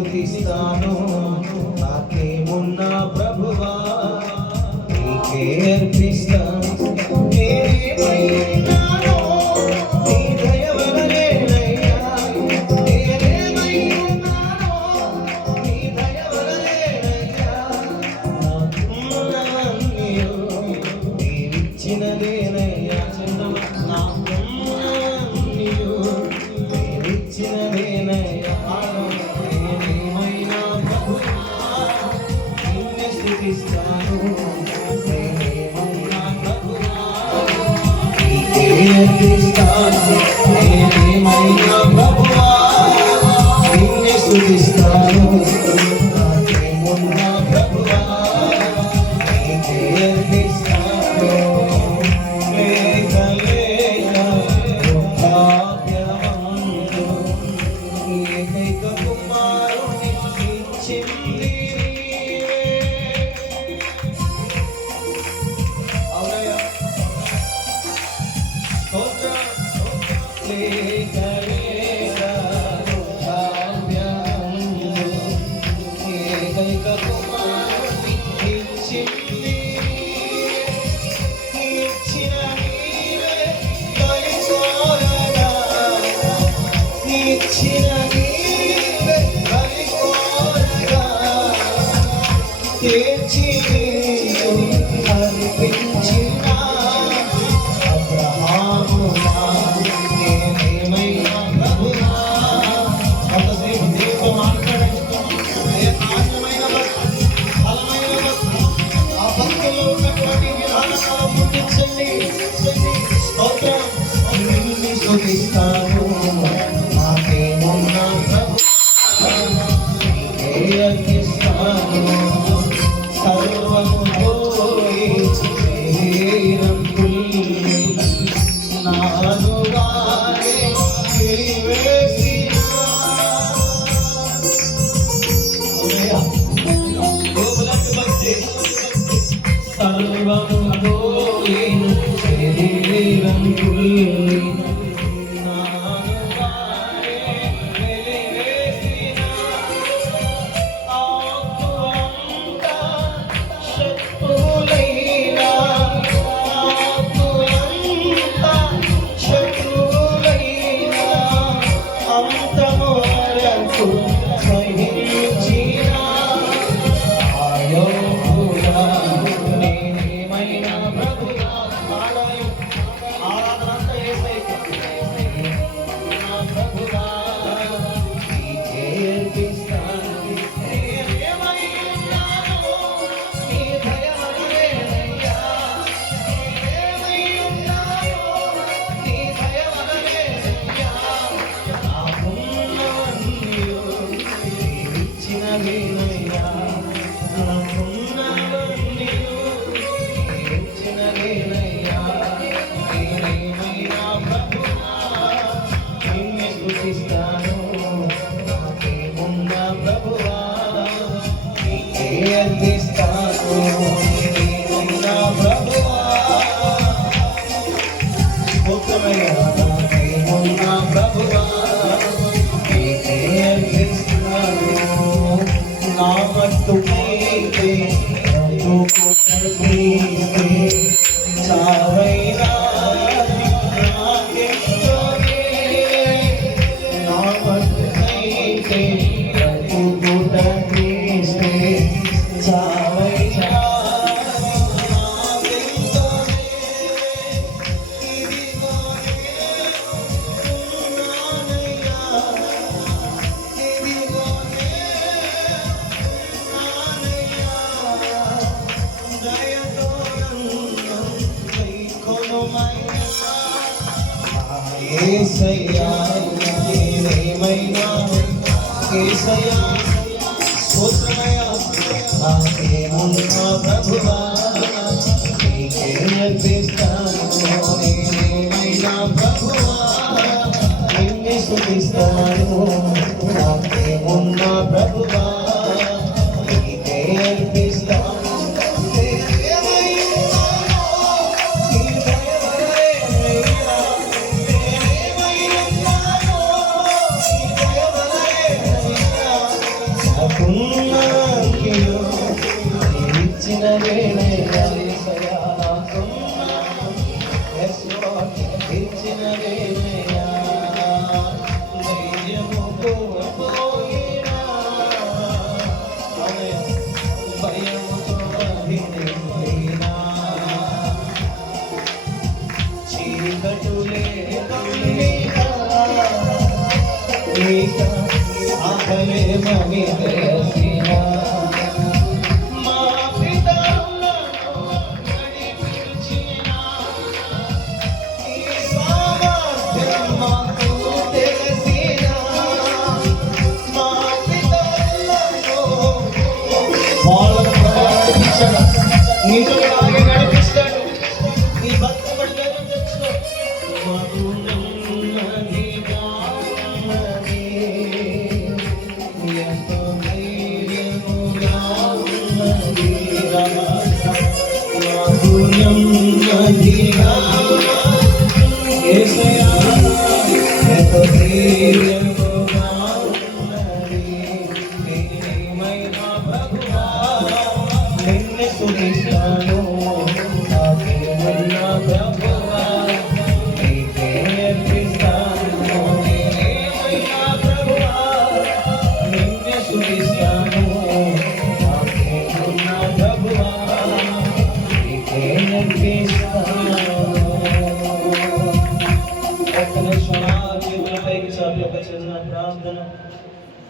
స్తుతిస్తాను నాకేమున్నా ప్రభువా నీకే అర్పిస్తాను నేనేమైనానో నీ దయ వలనేనయ్యా నేనేమైనానో నీ దయ వలనేనయ్యా నాకున్నవన్నీ నీవిచ్చినదేనయ్యా నాకున్నవన్నీ నీవిచ్చినదేనయ్యా నేనేమైనా ప్రభువా నిన్నే స్తుతిస్తాను నేనేమైనా ప్రభువా నిన్నే స్తుతిస్తాను నాకేమున్నా ప్రభువా నీకే అర్పిస్తాను లేక లేక వృద్ధాప్యమందు ఏకైక కుమారుని ఇచ్చింది యేసయ్యా నేనేమైనా యేసయ్యా స్తోత్రమయ్యా నాకేమున్నా ప్రభువా నీకే అర్పిస్తాను నేనేమైనా ప్రభువా నిన్నే స్తుతిస్తాను నాకేమున్నా ప్రభువా నీకే అర్పిస్తాను నాకున్న అంకెలు ఇచ్చిన వేళయ్యా యేసయ్యా నాకున్న yes Lord ఇచ్చిన వేళయ్యా ధైర్యము కోల్పోయినా భయముతో అధికమైనా చీకటులే ఆకలే మమి తెలిసిన మా పితరులను నడిపించిన ఈ సామర్థ్యం మాకు తెలిసిన మా పితరులను వాళ్ళను ప్రయాణించగా నీతో అలాగే నడిపిస్తాడు నీ భక్తపడ్డారు తెలుసు మాకు నెమ్మదిగా ఉన్నది ఎంతో ధైర్యముగా ఉన్నది మాకు నెమ్మదిగా యేసయ్యా ఎంతో ధైర్యం